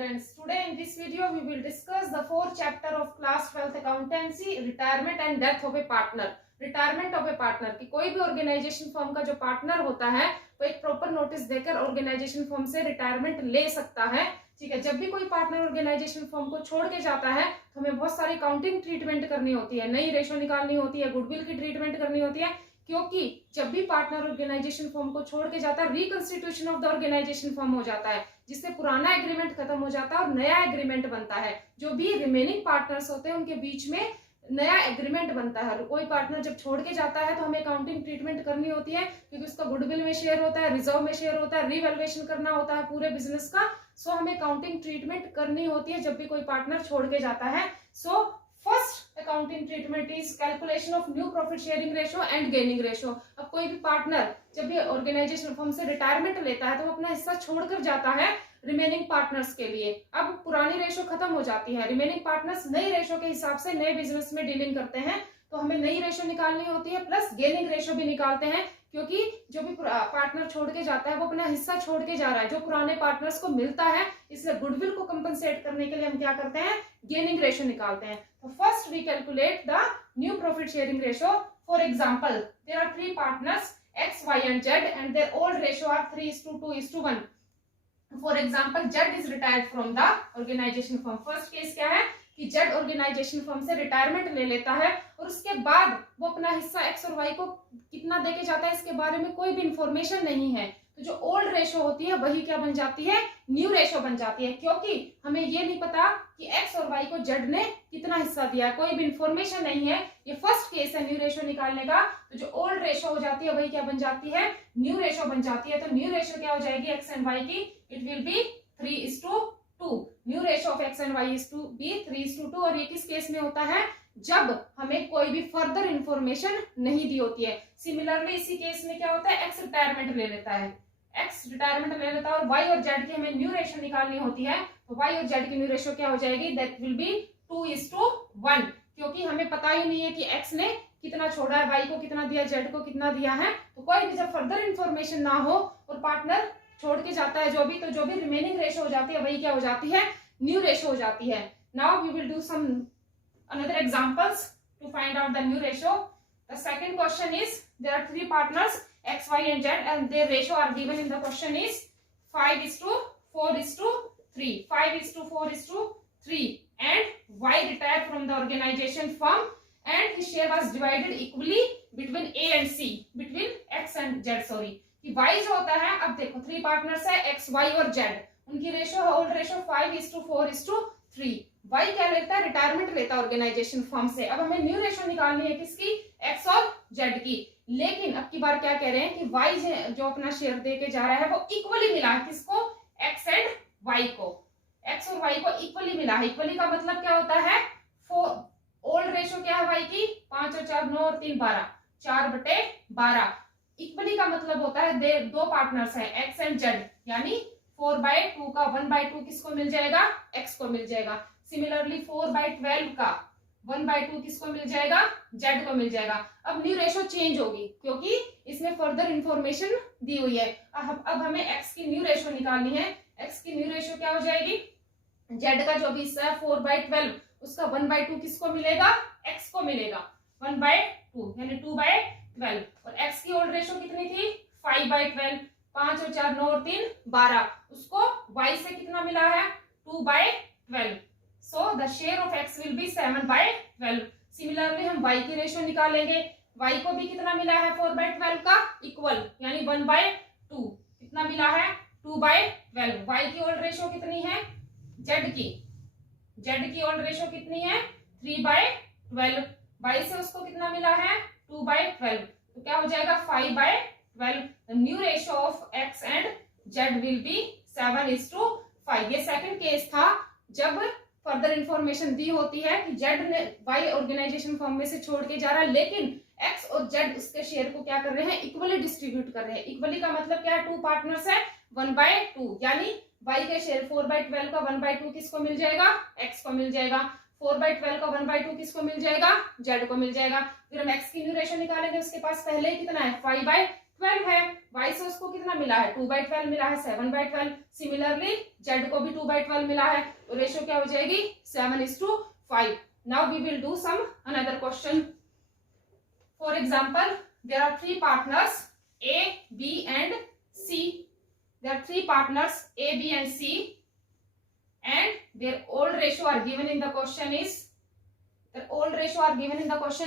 students, today in this video we will discuss the fourth chapter of class 12th accountancy, retirement and death of a partner. Retirement of A partner कि कोई भी organisation firm का जो partner होता है वो एक proper notice देकर ऑर्गेनाइजेशन फर्म से रिटायरमेंट ले सकता है। ठीक है, जब भी कोई पार्टनर ऑर्गेनाइजेशन फर्म को छोड़ के जाता है तो हमें बहुत सारी काउंटिंग ट्रीटमेंट करनी होती है, नई रेशो निकालनी होती है, गुडविल की ट्रीटमेंट करनी होती है, क्योंकि जब भी पार्टनर ऑर्गेनाइजेशन फर्म को छोड़ के जाता है reconstitution of the organisation firm हो जाता है, जिससे पुराना एग्रीमेंट खत्म हो जाता है और नया एग्रीमेंट बनता है। जो भी रिमेनिंग पार्टनर्स होते हैं उनके बीच में नया एग्रीमेंट बनता है। कोई पार्टनर जब छोड़ के जाता है तो हमें अकाउंटिंग ट्रीटमेंट करनी होती है, क्योंकि उसका गुडविल में शेयर होता है, रिजर्व में शेयर होता है, रीवैल्यूएशन करना होता है पूरे बिजनेस का। सो हमें अकाउंटिंग ट्रीटमेंट करनी होती है जब भी कोई पार्टनर छोड़ के जाता है। So first accounting treatment is calculation of new profit sharing ratio and gaining ratio. अब कोई भी पार्टनर जब भी ऑर्गेनाइजेशन फर्म से रिटायरमेंट लेता है तो वो अपना हिस्सा छोड़कर जाता है रिमेनिंग पार्टनर्स के लिए। अब पुरानी रेशो खत्म हो जाती है, रिमेनिंग पार्टनर्स नई रेशो के हिसाब से नए बिजनेस में डीलिंग करते हैं, तो हमें नई रेशो निकालनी होती है प्लस गेनिंग रेशो भी निकालते हैं, क्योंकि जो भी पार्टनर छोड़ के जाता है वो अपना हिस्सा छोड़ के जा रहा है जो पुराने पार्टनर्स को मिलता है। इसलिए गुडविल को कंपनसेट करने के लिए हम क्या करते हैं, गेनिंग रेशो निकालते हैं। तो first we calculate the new profit sharing ratio. For example there are three partners X, Y and Z and their old ratio are 3:2:1. For example, Z is retired from the organization firm. First case क्या है कि Z organisation firm से retirement ले लेता है और उसके बाद वो अपना हिस्सा X और Y को कितना देके जाता है इसके बारे में कोई भी इंफॉर्मेशन नहीं है। तो जो ओल्ड रेशो होती है वही क्या बन जाती है, न्यू रेशो बन जाती है, क्योंकि हमें ये नहीं पता कि X और Y को Z ने कितना हिस्सा दिया है, कोई भी इंफॉर्मेशन नहीं है। ये फर्स्ट केस है न्यू रेशो निकालने का। तो जो ओल्ड रेशो हो जाती है वही क्या बन जाती है, न्यू रेशो बन जाती है। तो न्यू रेशो क्या हो जाएगी X एंड Y की, it will be 3:2। New ratio of X and Y is to be 3:2। और ये किस केस में होता है, जब हमें कोई भी फर्दर इंफॉर्मेशन नहीं दी होती है। सिमिलरली इसी केस में क्या होता है, X रिटायरमेंट ले लेता है, X रिटायरमेंट ले लेता है और Y और Z की हमें न्यू रेशो निकालनी होती है। तो Y और Z की न्यू रेशो क्या हो जाएगी, दैट विल बी 2:1, क्योंकि हमें पता ही नहीं है कि X ने कितना छोड़ा है, Y को कितना दिया, Z को कितना दिया है। तो कोई भी जब फर्दर इंफॉर्मेशन ना हो और पार्टनर छोड़ के जाता है जो भी, तो जो भी रिमेनिंग रेशो हो जाती है वही क्या हो जाती है, न्यू रेशो हो जाती है। Now we will do some another examples to find out the new ratio. The second question is there are three partners X, Y and Z and their ratio are given in the question is 5:4:3. 5:4:3 and Y retired from the organization firm and his share was divided equally between A and C, between X and Z sorry. कि Y जो होता है, अब देखो three partners है X, Y और Z, उनकी ratio है ओल्ड रेशो 5:4:3। Y क्या लेता है, रिटायरमेंट लेता है ऑर्गेनाइजेशन फर्म से। अब हमें न्यू रेशो निकालनी है किसकी, X और Z की। लेकिन अब की बार क्या कह रहे हैं कि Y जो अपना शेयर दे के जा रहा है वो इक्वली मिला है किसको, X एंड Y को। X और Y को इक्वली मिला है। इक्वली का मतलब क्या होता है, ओल्ड रेशो क्या है Y की, 5 और 4 9 और 3 12, 4/12। इक्वली का मतलब होता है दो पार्टनर्स है X एंड Z, यानी 4/2 का 1/2 किसको मिल जाएगा, X को मिल जाएगा। सिमिलरली 4/12 का 1/2 किसको मिल जाएगा, Z को मिल जाएगा। अब न्यू रेशो चेंज होगी क्योंकि इसमें फर्दर इंफॉर्मेशन दी हुई है। अब हमें X की न्यू रेशो निकालनी है। X की न्यू रेशो क्या हो जाएगी, Z का जो भी हिस्सा है 4/12 उसका 1/2 किसको मिलेगा, X को मिलेगा। 1/2 यानी 2/12 और X की ओल्ड रेशो कितनी थी, 5/12, 5 और 4 9 और 3 12, उसको Y से कितना मिला है, 2/12। So the share of X will be 7/12. Similarly हम Y की रेशो निकालेंगे। Y को भी कितना मिला है 4/12 का इक्वल, यानी 1/2 कितना मिला है, 2/12। Y की ओल्ड रेशो कितनी है, Z की ओल्ड रेशो कितनी है, 3/12। Y से उसको कितना मिला है, 2/12, तो क्या हो जाएगा 5/12। The new ratio of X and Z will be 7:5। ये सेकंड केस था जब फर्दर इंफॉर्मेशन दी होती है कि Z ने Y ऑर्गेनाइजेशन फर्म में से छोड़ के जा रहा है, लेकिन X और Z उसके शेयर को क्या कर रहे हैं, इक्वली डिस्ट्रीब्यूट कर रहे हैं। इक्वली का मतलब क्या है, टू पार्टनर्स है 1/2, यानी Y के शेयर 4/12 का 1/2 किसको मिल जाएगा, X को मिल जाएगा। 4/12 का 1/2 किसको मिल जाएगा, Z को मिल जाएगा। फिर हम X की न्यू रेशो निकालेंगे, उसके पास पहले ही कितना है 5/12 12 है, y से उसको कितना मिला है 2/12 मिला है, 7/12। सिमिलरली z को भी 2/12 मिला है, तो रेशियो क्या हो जाएगी 7:5। Now we will do some another question. For example, there are 3 partners A, B and C. There are 3 partners A, B and C, and their old ratio are given in the question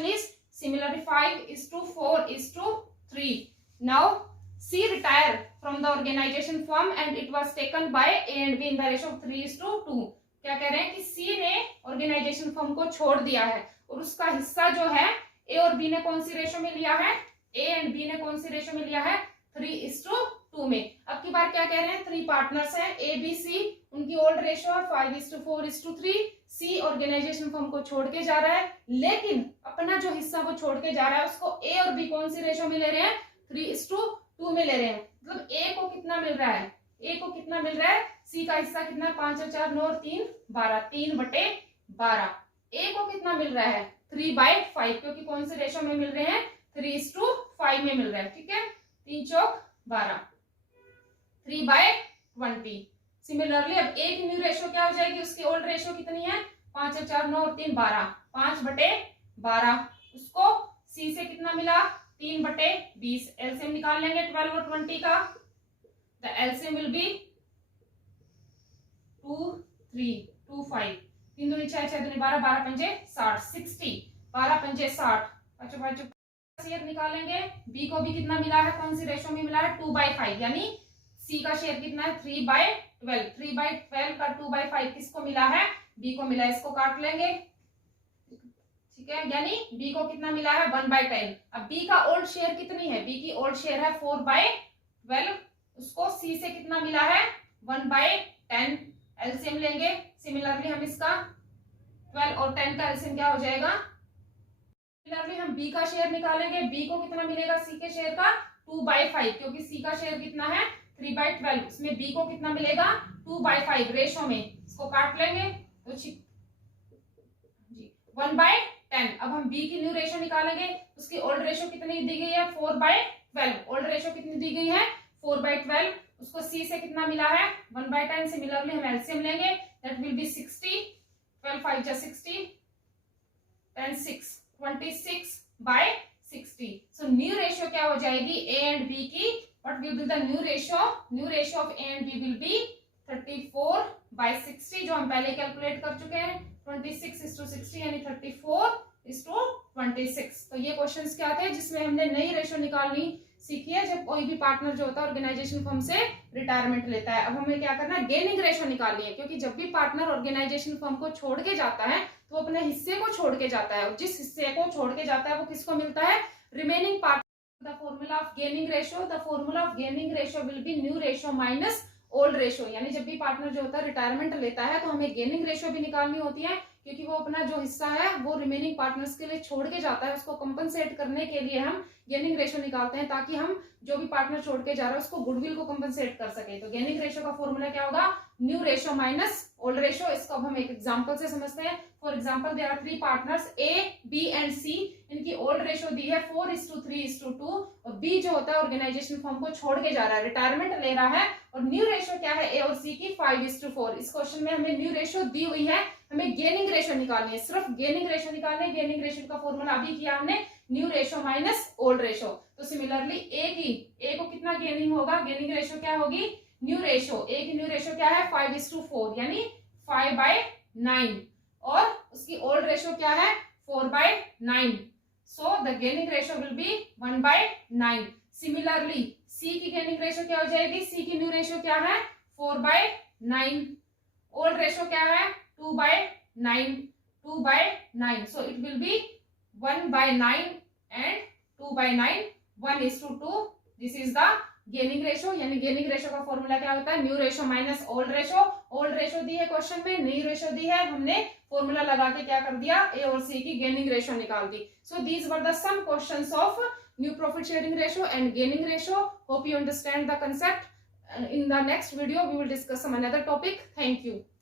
is, similarly 5:4:3. Now C retired from the organization firm and it was taken by A and B in the ratio of 3:2. क्या कह रहे हैं कि C ने organisation firm को छोड़ दिया है और उसका हिस्सा जो है A और B ने कौन सी रेशो में लिया है, A एंड B ने कौन सी रेशो में लिया है 3:2 में। अब की बार क्या कह रहे हैं, 3 पार्टनर्स हैं A, B, C, उनकी ओल्ड रेशो है 5:4:3। C ऑर्गेनाइजेशन फर्म को छोड़ के जा रहा है, लेकिन अपना जो हिस्सा वो छोड़ के जा रहा है उसको A और B कौन सी रेशो में ले रहे हैं 3:2 में ले रहे हैं। मतलब A को कितना मिल रहा है, A को कितना मिल रहा है, C का हिस्सा कितना है 5 और 4 9 और 3 12, 3/12। A को कितना मिल रहा है 3/5, क्योंकि कौन से रेशो में मिल रहे हैं 3:5 में मिल रहा है। ठीक है, 3 चौक 12, 3/20। सिमिलरली अब A की न्यू रेशो क्या हो जाएगी, उसकी ओल्ड रेशो कितनी है 5 और 4 9 और 3 12, 5/12। उसको C से कितना मिला 3/20। एलसीएम निकाल लेंगे 12 और 20 का। द एलसीएम विल बी 2 3 2 5, 3 दूनी 6 6 दूनी 12, 12 पंजे 60, 60, 12 पंजे 60, 5 5 शेयर निकालेंगे। बी को भी कितना मिला है, कौन सी रेशो में मिला है 2/5, यानी सी का शेयर कितना है 3/12। 3/12 का 2/5 किसको मिला है, बी को मिला है, इसको काट लेंगे। ठीक है, यानी बी को कितना मिला है 1/10। अब बी का ओल्ड शेयर कितनी है, बी की ओल्ड शेयर है 4/12, उसको सी से कितना मिला है 1/10। एलसीएम लेंगे। सिमिलरली हम इसका 12 और 10 का एलसीएम क्या हो जाएगा, सिमिलरली हम बी का शेयर निकालेंगे। बी को कितना मिलेगा सी के शेयर का 2/5, क्योंकि सी का शेयर कितना है 3/12, उसमें बी को कितना मिलेगा 2/5 रेशो में, इसको काट लेंगे तो जी 1/10। अब हम बी की न्यू रेशो निकालेंगे, उसकी ओल्ड रेशो कितनी दी गई है 4/12। ओल्ड रेशो कितनी दी गई है 4/12, उसको सी से कितना मिला है 1/10। सिमिलरली हम एलसीएम लेंगे, that will be 60, 12 5 60, 10 6 26/60। So new ratio क्या हो जाएगी ए एंड बी की, what will be the new ratio, new ratio of A and B will be 34/60, जो हम पहले कैलकुलेट कर चुके हैं। 26:60 यानी 34:26। तो ये क्वेश्चंस क्या थे जिसमें हमने नई रेशियो निकालनी सीखी है जब कोई भी पार्टनर जो होता है ऑर्गेनाइजेशन फर्म से रिटायरमेंट लेता है। अब हमें क्या करना है, गेनिंग रेशियो निकालनी है, क्योंकि जब भी पार्टनर ऑर्गेनाइजेशन फर्म को छोड़ के जाता है तो अपने हिस्से को छोड़ के जाता है, और जिस हिस्से को छोड़ के जाता है वो किसको मिलता है, remaining part. The formula of gaining ratio, the formula of gaining ratio will B new ratio minus old ratio. यानी जब भी पार्टनर जो होता है रिटायरमेंट लेता है तो हमें गेनिंग रेशियो भी निकालनी होती है, क्योंकि वो अपना जो हिस्सा है वो रिमेनिंग पार्टनर्स के लिए छोड़ के जाता है, उसको कंपनसेट करने के लिए हम गेनिंग रेशियो निकालते हैं, ताकि हम जो भी पार्टनर छोड़ के जा रहा है उसको गुडविल को कंपनसेट कर सके। तो गेनिंग रेशियो का फॉर्मूला क्या होगा, new ratio minus old ratio. इसको अब हम एक एग्जांपल से समझते हैं। For example, there are 3 partners A, B and C. इनकी ओल्ड रेशियो दी है 4:3:2, और बी जो होता है ऑर्गेनाइजेशन फर्म को छोड़ के जा रहा है, रिटायरमेंट ले रहा है, और न्यू रेशियो क्या है ए और सी की 5:4। इस क्वेश्चन में हमें न्यू रेशियो दी हुई है, हमें गेनिंग रेशियो निकालनी है, सिर्फ गेनिंग रेशियो निकालनी है। गेनिंग रेशियो का फॉर्मूला अभी किया हमने, new ratio minus old ratio. तो सिमिलरली ए को कितना गेनिंग होगा, गेनिंग रेशियो क्या होगी, न्यू रेशियो, ए की न्यू रेशियो क्या है 5:4, यानी 5/9, और उसकी ओल्ड रेशियो क्या है 4/9। So the gaining ratio will be 1/9। Similarly C की गेनिंग रेशियो क्या हो जाएगी, सी की न्यू रेशियो क्या है 4/9, ओल्ड रेशियो क्या है 2/9। So it will be 1/9 and 2/9, 1:2। This is the gaining ratio. यानी गेनिंग रेशियो का फॉर्मूला क्या होता है, new ratio minus old ratio. Old ratio दी है क्वेश्चन में, न्यू रेशियो दी है, हमने फॉर्मूला लगा के क्या कर दिया, ए और सी की गेनिंग रेशियो निकाल दी। So these were the some questions of new profit sharing ratio and gaining ratio. Hope you understand the concept. In the next video we will discuss some another topic. Thank you.